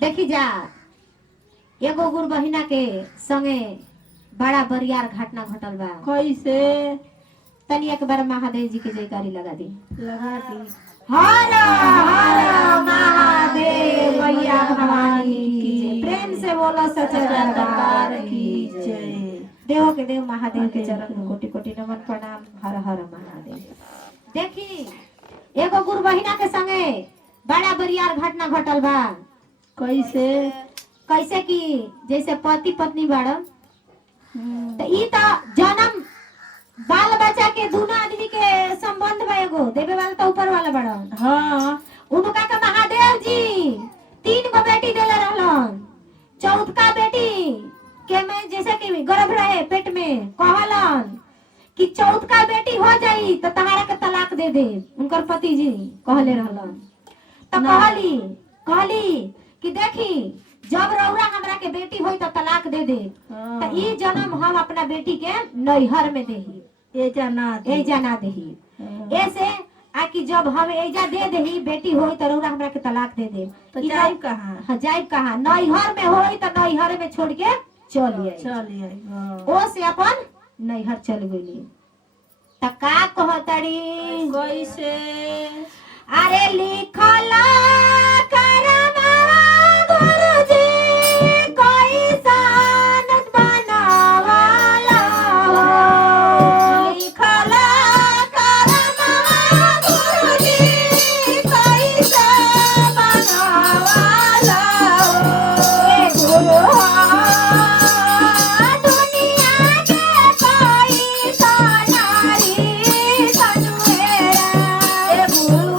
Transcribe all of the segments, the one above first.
देखी जा एगो गुरु बहिना के संगे बड़ा बरियार घटना घटल बा। कैसे? तनी एक बार महादेव जी के जयकारी लगा दी। लगा दी। हर हर महादेव मैया भवानी की जय। प्रेम से बोलो सच्चे दरबार की जय। देव के देव महादेव के चरण में कोटि कोटि नमन प्रणाम। हर हर महादेव। देखी एगो गुरु बहिना के संगे बड़ा बरियार घटना घटल बा। कैसे? कैसे की जैसे पति पत्नी बाड़न तो ई तो जन्म बाल बच्चा के दोनों आदमी के संबंध बा। एगो देवे वाला तो ऊपर वाला बड़न। हाँ उनका के महादेव जी 3 गो बेटी देले रहलन। चौथा बेटी के में जैसे कि गर्भ रहे पेट में कहलन कि चौथा बेटी हो जाई तो तहारा के तलाक दे दे। उनकर पति जी कहले रहलन तो कहली कि देखी जब रौरा हमरा के बेटी होई तो तलाक दे दे। तो ई जन्म हम अपना बेटी के नैहर में देही। एजा ना देही। ऐसे आकि जब हम एजा दे देही बेटी होई तो रौरा हमरा के तलाक दे दे। तो जाइब कहाँ? हाँ जाइब कहाँ? नैहर में होई तो नैहर में छोड़ के चलिए। ओ से अपन नैहर चल गई। तो का कहतड़ी? कैसे? अरे लिखला करमवा गुरुजी कैसन बनावाला हो। लिखला करमवा गुरुजी कैसन बनावाला हो। ए गुरु दुनिया के कोई नारी सनुएरा। ए गुरु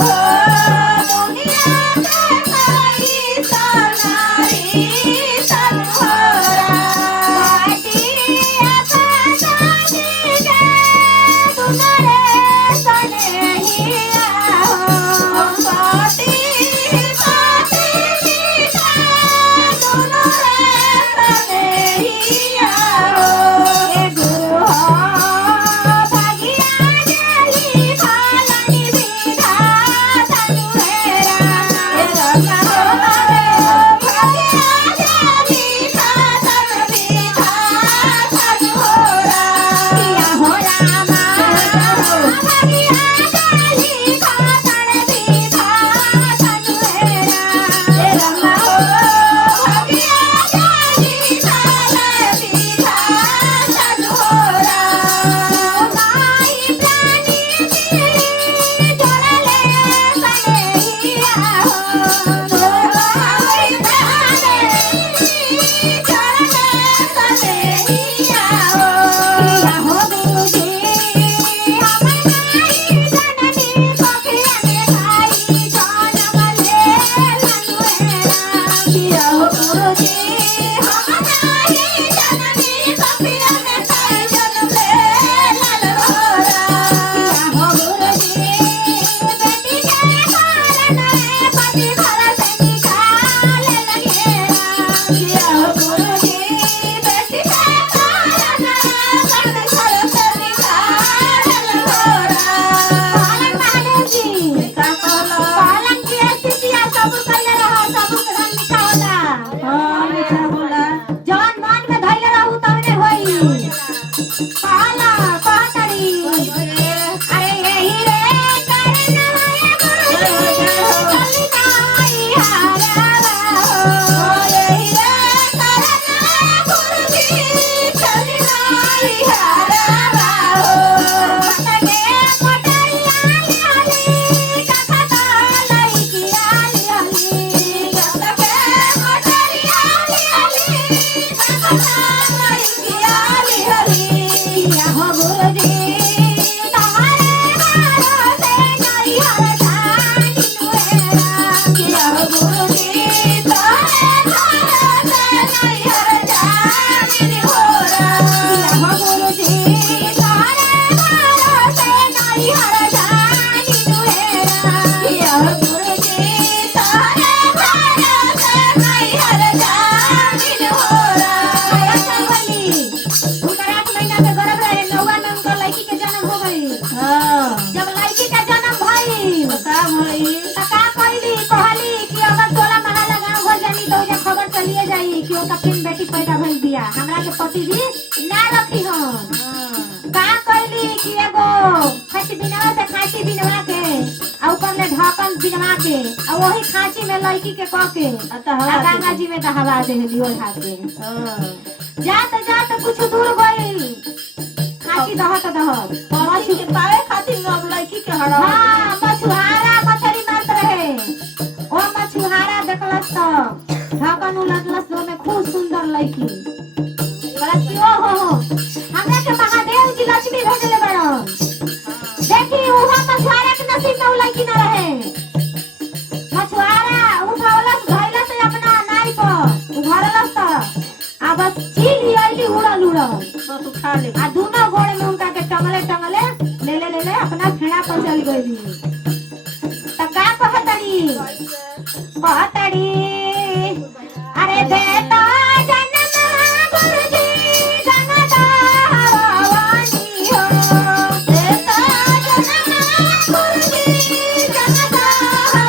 चलिए जाई कि ओका फिर बेटी पैदा भइल बिया हमरा के पति जी ना रखी हन का करली कि एगो खांची बिनवा से खांची बिनवा के आ ऊपर ले ढक्कन बिनवा के आ वही खांची में लड़की के क के आ गंगा जी में दहवा देहली ओढ़ा के जात जात कुछ दूर गइल खांची दहत दहत मछली के पावे खातिर अब लड़की के हरा हां मछुआरा मछली मारत रहे ओ मछुआरा देखलस त ढक्कन उलटलस में खूब सुंदर लड़की कहलस कि ओ हो हमरा के महादेव जी लक्ष्मी भेजले बड़न देखी उहा मछुआरा के नसीब में उ लड़की न रहे मछुआरा उठावलस धइलस अपना नाई पर उघारलस त आ बस चील आइली उड़ल बस उठा ले आ दोनों घोड़े में उनका के टंगले टंगले ले अपना फेड़ा पर चल गई त का कहतड़ी अरे देता जन्म गुरुजी गंगा भवानी हो देता जन्म गुरुजी गंगा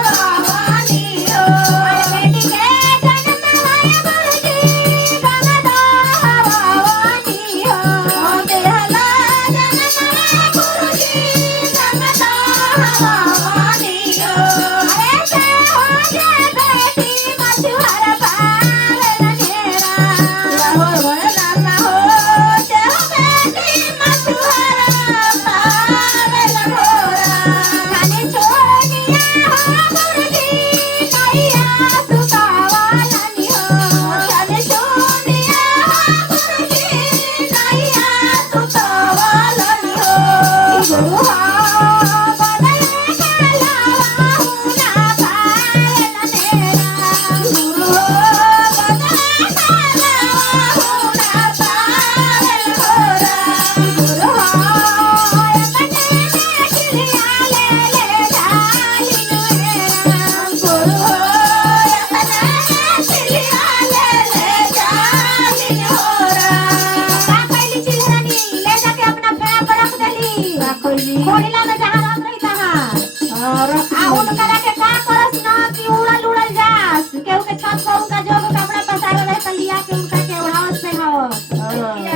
भवानी हो बेटी के जन्म गुरुजी गंगा भवानी हो देहला जन्म गुरुजी गंगा भवानी हो अरे से हो जा बेटी मछुआरा पालन घेरा हो भला हो से हो बेटी मछुआरा पालन घोरा खाने छोड़ दिया हो गुरुजी नैया सुतावालनी हो खाने छोड़ दिया हो गुरुजी नैया सुतावालनी हो गुरु हो घोड़ीला में जहाँ रख रही तहाँ आ उनकरा के का करस ना कि उड़ल उड़ल जास केहू के छत पर उनका जो कपड़ा पसारल रहे त लिया के उनका के ओढ़ावस पहनावस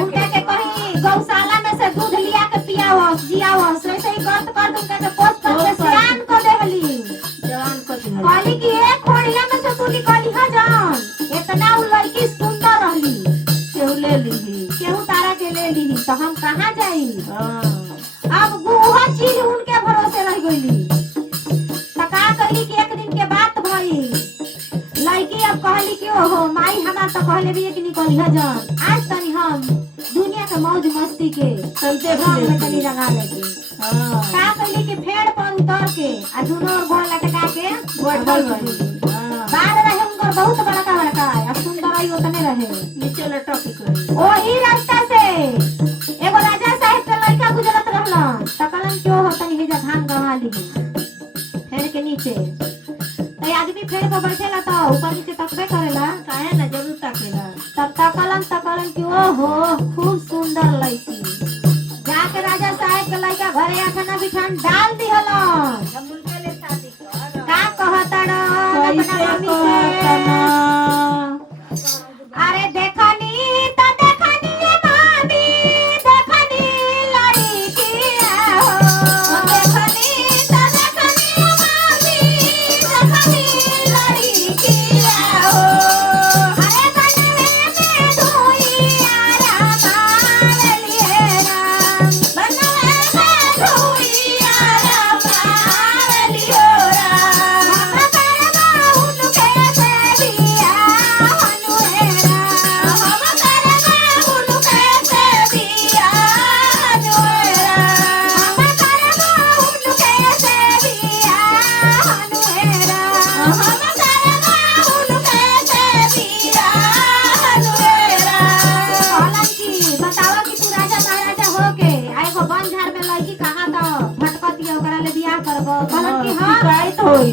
उनका के कहीं गौशाला में से दूध लिया के पियावस जियावस वैसे ही गर्त कर उनका के पोस पर के सियान कर देहली जवान को दिया कहली कि एक घोड़ीला में से तू निकली ह जान इतना उ लड़की सुंदर रहली केहू ले ली केहू तारा के ले ली तो हम कहाँ जाई हां अब गुहा चीज उनके भरोसे रह गईली त का कहली कि एक दिन के बात भई लड़की अब कहली कि ओहो माई हमार तो कहले भी कि निकली ह जान आज तनी हम दुनिया के मौज मस्ती के चलते रंग में तनी रंगा लेके हां का कहली कि फेड़ पर उतर के आ दोनों गोड़ लटका के बैठल गई हां बाल रहे उनकर बहुत बड़का बड़का आ सुंदर आई उतने रहे नीचे लटक गई ओही रास्ता से एगो राजा साहब के लड़का गुजरत रहलन तकलन क्यों होतन हे जा धान गवा ली फेड़ के नीचे तो आदमी फेड़ पर बैठेला तो ऊपर नीचे तकबे करेला काहे ना जरूर ताकेला तब तकलन कि ओहो खूब सुंदर लड़की जाके राजा साहब के लड़का घरे आठना बिठान डाल दिहलन हम उनके लिए शादी कर का कहतड़ अपना मम्मी से अरे देखनी तो देखनी मामी देखनी लड़की हो देखनी तो देखनी मामी देखनी लड़की हो अरे बनवे में धुइया मार लिए राम बनवे में धुइया मार लियो राम हम उनके से बिया हनुएरा हम उनके से बिया हनुएरा हम उनके से बिया हनुएरा हम उनके से बिया हनुएरा कहलन की बतावा कि तू राजा महाराजा होके आ एगो वन झाड़ में लड़की कहाँ तो भटकती ओकरा ले बियाह करबो कहलन कि हां शिकायत होई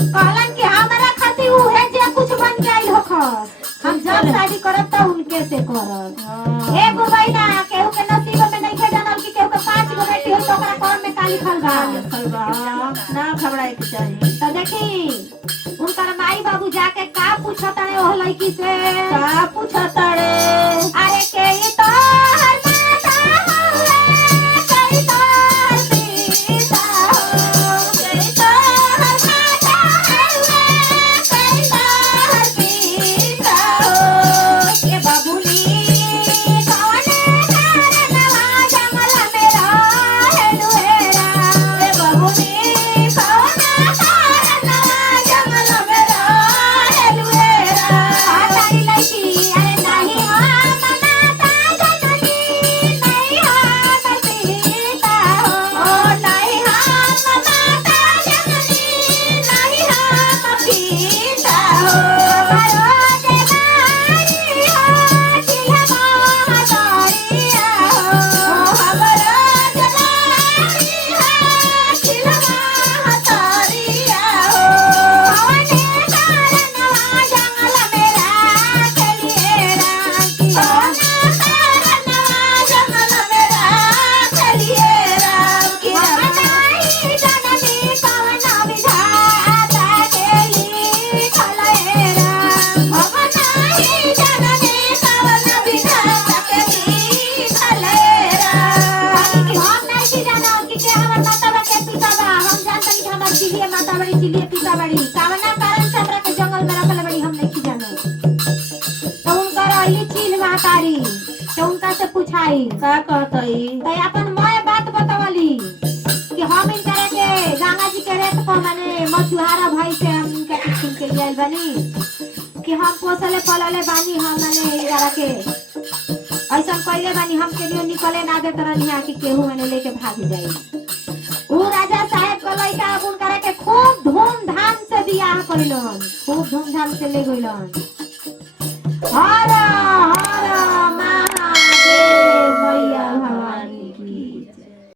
कहलन कि हमरा खातिर उ है जे कुछ बन के आइल होखस हम जब शादी करब त उनके से करब एगो बहिना केहू के नसीब में नहीं खे जानल कि केहू के 5 गो बेटी हो तो ओकरा कौन में काली फल बा खलबा ना घबराए के चाहिए त देखी उनकर माई बाबू जाके का पूछताने ओह लड़की से का पूछा तारे अरे के ये तो हर माता हुए कई तो हर पिता हो कई तो हर माता हुए कई तो हर पिता हो ये बाबूनी कौन करनवा जंगल में रहे लुहेरा ये बाबूनी कौन करनवा जंगल में रहे लुहेरा तारी लड़की अरे नहीं हम माता जननी नहीं हम सीता हो नहीं हम माता जननी नहीं हम सीता हो हमारो देवारी हो चिल्हा तारिया हो हमारो देवारी हो चिल्हा तारिया हो कौने करनवा जंगल में राखलिए राखी कौने करनवा जंगल में राखलिए राखी नहीं जननी कौन विधाता के लिखल हे राम नहीं जननी कौन विधाता के लिखल हे राम कि हम नहीं की जानो कि हमर माता बा के पिता बा हम जानतनी कि हमर चिलिए माता बड़ी चिलिए पिता बड़ी कावना कारण से हमरा के जंगल में रखल बड़ी हम नहीं की जानो तो उनकर अली चिल मातारी तो उनका से पूछाई का कहतई तो अपन मोए बात बतावली कि हम इनकरा के गंगा जी के रेत को माने मछुआरा भाई से हम इनके किस्म के लिए बनी कि हम पोसले पलले बानी हम माने इनकरा के ऐसा कइले बानी हम के लिए निकले ना दे तरह यहाँ कि केहू माने लेके भाग जाई ऊ राजा साहब के लइका अब उनकरा के खूब धूमधाम से बियाह कइलन खूब धूमधाम से ले गइलन अरे